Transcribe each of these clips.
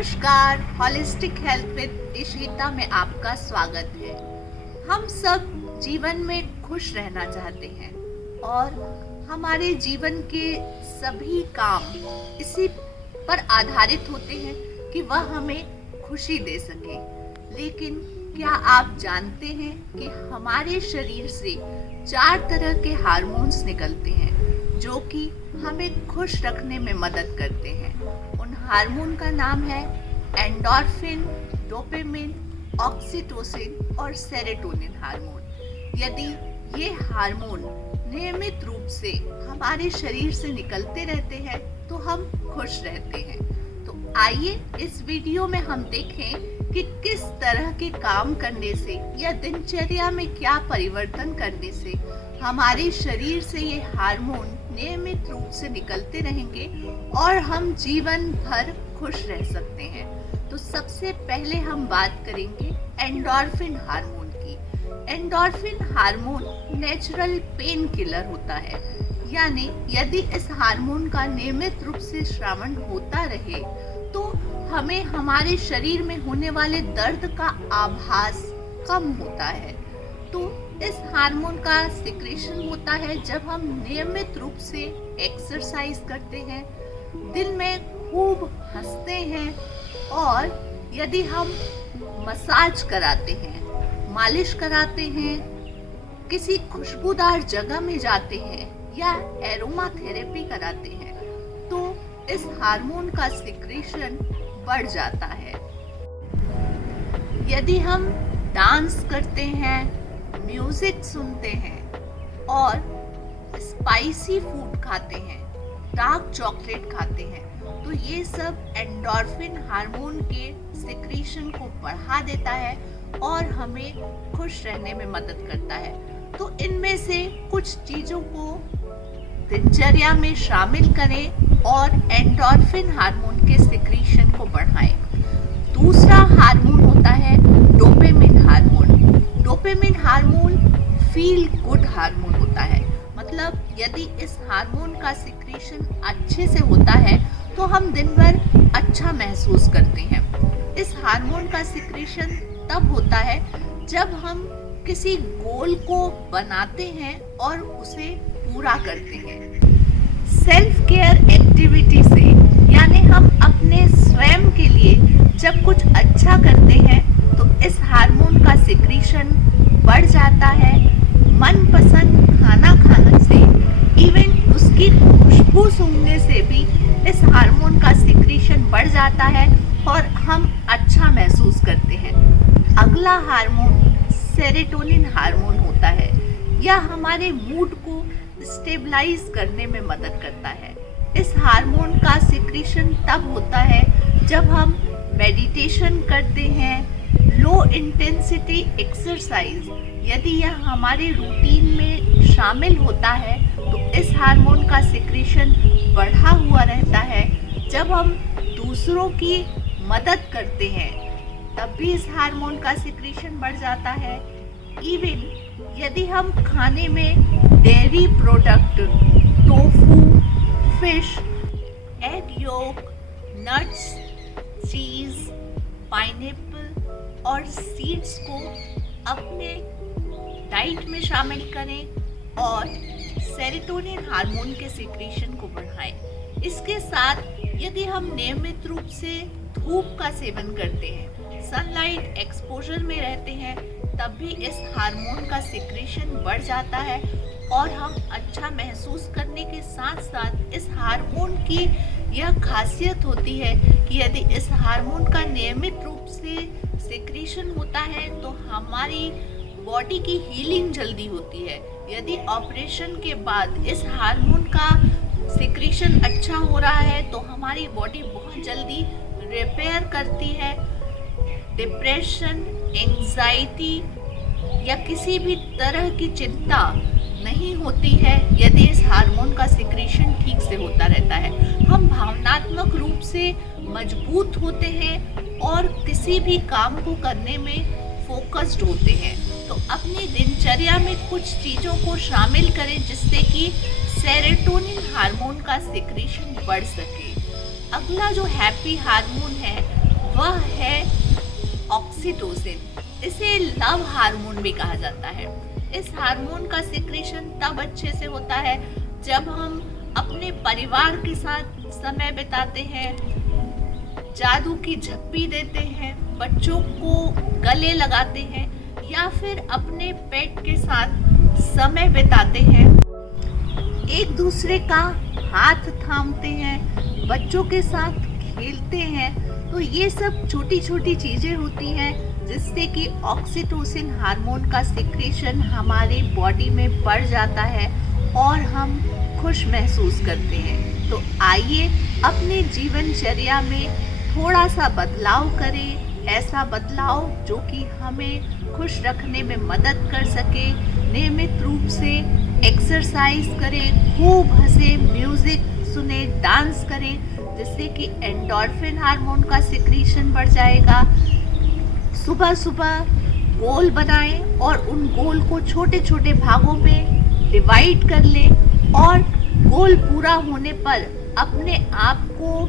नमस्कार, holistic health with Ishita में आपका स्वागत है। हम सब जीवन में खुश रहना चाहते हैं और हमारे जीवन के सभी काम इसी पर आधारित होते हैं कि वह हमें खुशी दे सके। लेकिन क्या आप जानते हैं कि हमारे शरीर से 4 तरह के हार्मोन्स निकलते हैं जो कि हमें खुश रखने में मदद करते हैं। उन हार्मोन का नाम है एंडोर्फिन, डोपामिन, ऑक्सीटोसिन और सेरोटोनिन हार्मोन। यदि ये हार्मोन नियमित रूप से हमारे शरीर से निकलते रहते हैं तो हम खुश रहते हैं। तो आइए इस वीडियो में हम देखें कि किस तरह के काम करने से या दिनचर्या में क्या परिवर्तन करने से हमारे शरीर से ये हार्मोन नियमित रूप से निकलते रहेंगे और हम जीवन भर खुश रह सकते हैं। तो सबसे पहले हम बात करेंगे एंडोर्फिन हार्मोन की। Endorphin hormone natural pain killer होता है, यानी यदि इस हार्मोन का नियमित रूप से श्रवण होता रहे तो हमें हमारे शरीर में होने वाले दर्द का आभास कम होता है। तो इस हार्मोन का सिक्रेशन होता है जब हम नियमित रूप से एक्सरसाइज करते हैं, दिन में खूब हंसते हैं और यदि हम मसाज कराते हैं, मालिश कराते हैं, किसी खुशबूदार जगह में जाते हैं या एरोमा थेरेपी कराते हैं तो इस हार्मोन का सिक्रेशन बढ़ जाता है। यदि हम डांस करते हैं, म्यूजिक सुनते हैं और स्पाइसी फूड खाते हैं, डार्क चॉकलेट खाते हैं तो ये सब एंडोर्फिन हार्मोन के सिक्रीशन को बढ़ा देता है और हमें खुश रहने में मदद करता है। तो इनमें से कुछ चीजों को दिनचर्या में शामिल करें और एंडोर्फिन हार्मोन के सिक्रीशन को बढ़ाएं। दूसरा हार्मोन होता है dopamine hormone. Dopamine hormone feel good hormone होता है, मतलब यदि इस हार्मोन का सिक्रीशन अच्छे से होता है तो हम दिन भर अच्छा महसूस करते हैं। इस हार्मोन का सिक्रीशन तब होता है जब हम किसी गोल को बनाते हैं और उसे पूरा करते हैं। सेल्फ केयर एक्टिविटी से, यानी हम अपने स्वयं के लिए जब कुछ अच्छा करते हैं तो इस हार्मोन का सिक्रीशन बढ़ जाता है। मनपसंद खाना खाने से, इवन उसकी खुशबू सूंघने से भी इस हार्मोन का सिक्रीशन बढ़ जाता है और हम अच्छा महसूस करते हैं। अगला हार्मोन सेरोटोनिन हार्मोन होता है। यह हमारे मूड को स्टेबलाइज करने में मदद करता है। इस हार्मोन का सिक्रीशन तब होता है जब हम मेडिटेशन करते हैं, लो इंटेंसिटी एक्सरसाइज यदि यह हमारे रूटीन में शामिल होता है तो इस हार्मोन का सिक्रीशन बढ़ा हुआ रहता है। जब हम दूसरों की मदद करते हैं तब भी इस हार्मोन का सिक्रीशन बढ़ जाता है। इवन यदि हम खाने में dairy product, tofu, fish, egg yolk, nuts, चीज, पाइनएप्पल और सीड्स को अपने डाइट में शामिल करें और सेरोटोनिन हार्मोन के सिक्रीशन को बढ़ाएं। इसके साथ यदि हम नियमित रूप से धूप का सेवन करते हैं, सनलाइट एक्सपोजर में रहते हैं, तब भी इस हार्मोन का सिक्रीशन बढ़ जाता है और हम अच्छा महसूस करने के साथ साथ इस हार्मोन की यह खासियत होती है कि यदि इस हार्मोन का नियमित रूप से सिक्रीशन होता है तो हमारी बॉडी की हीलिंग जल्दी होती है। यदि ऑपरेशन के बाद इस हार्मोन का सिक्रीशन अच्छा हो रहा है तो हमारी बॉडी बहुत जल्दी रिपेयर करती है। डिप्रेशन, एंजाइटी या किसी भी तरह की चिंता नहीं होती है यदि इस हार्मोन का सिक्रीशन ठीक से होता रहता है। हम भावनात्मक रूप से मजबूत होते हैं और किसी भी काम को करने में फोकस्ड होते हैं। तो अपनी दिनचर्या में कुछ चीज़ों को शामिल करें जिससे कि सेरोटोनिन हार्मोन का सिक्रीशन बढ़ सके। अगला जो हैप्पी हार्मोन है वह है ऑक्सीटोसिन। इसे लव हार्मोन भी कहा जाता है। इस हार्मोन का सिक्रेशन तब अच्छे से होता है जब हम अपने परिवार के साथ समय बिताते हैं, जादू की झप्पी देते हैं, बच्चों को गले लगाते हैं या फिर अपने पेट के साथ समय बिताते हैं, एक दूसरे का हाथ थामते हैं, बच्चों के साथ खेलते हैं। तो ये सब छोटी छोटी चीजें होती हैं जिससे कि ऑक्सीटोसिन हार्मोन का सिक्रेशन हमारी बॉडी में बढ़ जाता है और हम खुश महसूस करते हैं। तो आइए अपने जीवनचर्या में थोड़ा सा बदलाव करें, ऐसा बदलाव जो कि हमें खुश रखने में मदद कर सके। नियमित रूप से एक्सरसाइज करें, खूब हंसे, म्यूजिक सुने, डांस करें, जिससे कि एंडोर्फिन हार्मोन का सिक्रीशन बढ़ जाएगा। सुबह सुबह गोल बनाएं और उन गोल को छोटे छोटे भागों में डिवाइड कर लें और गोल पूरा होने पर अपने आप को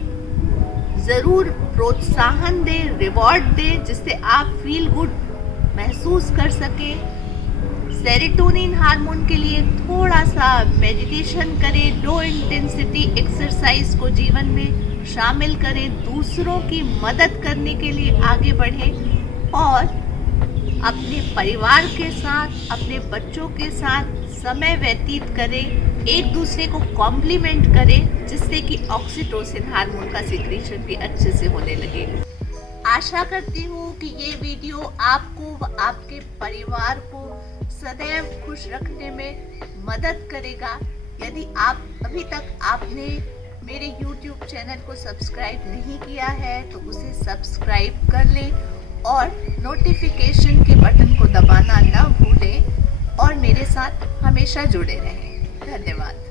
ज़रूर प्रोत्साहन दें, रिवॉर्ड दें, जिससे आप फील गुड महसूस कर सकें। सेरोटोनिन हार्मोन के लिए थोड़ा सा मेडिटेशन करें, लो इंटेंसिटी एक्सरसाइज को जीवन में शामिल करें, दूसरों की मदद करने के लिए आगे बढ़ें और अपने परिवार के साथ, अपने बच्चों के साथ समय व्यतीत करें, एक दूसरे को कॉम्प्लीमेंट करें, जिससे कि ऑक्सीटोसिन हार्मोन का सिक्रीशन भी अच्छे से होने लगे। आशा करती हूँ कि ये वीडियो आपको व आपके परिवार को सदैव खुश रखने में मदद करेगा। यदि आप अभी तक आपने मेरे YouTube चैनल को सब्सक्राइब नहीं किया है तो उसे सब्सक्राइब कर लें और नोटिफिकेशन के बटन को दबाना न भूलें और मेरे साथ हमेशा जुड़े रहें। धन्यवाद।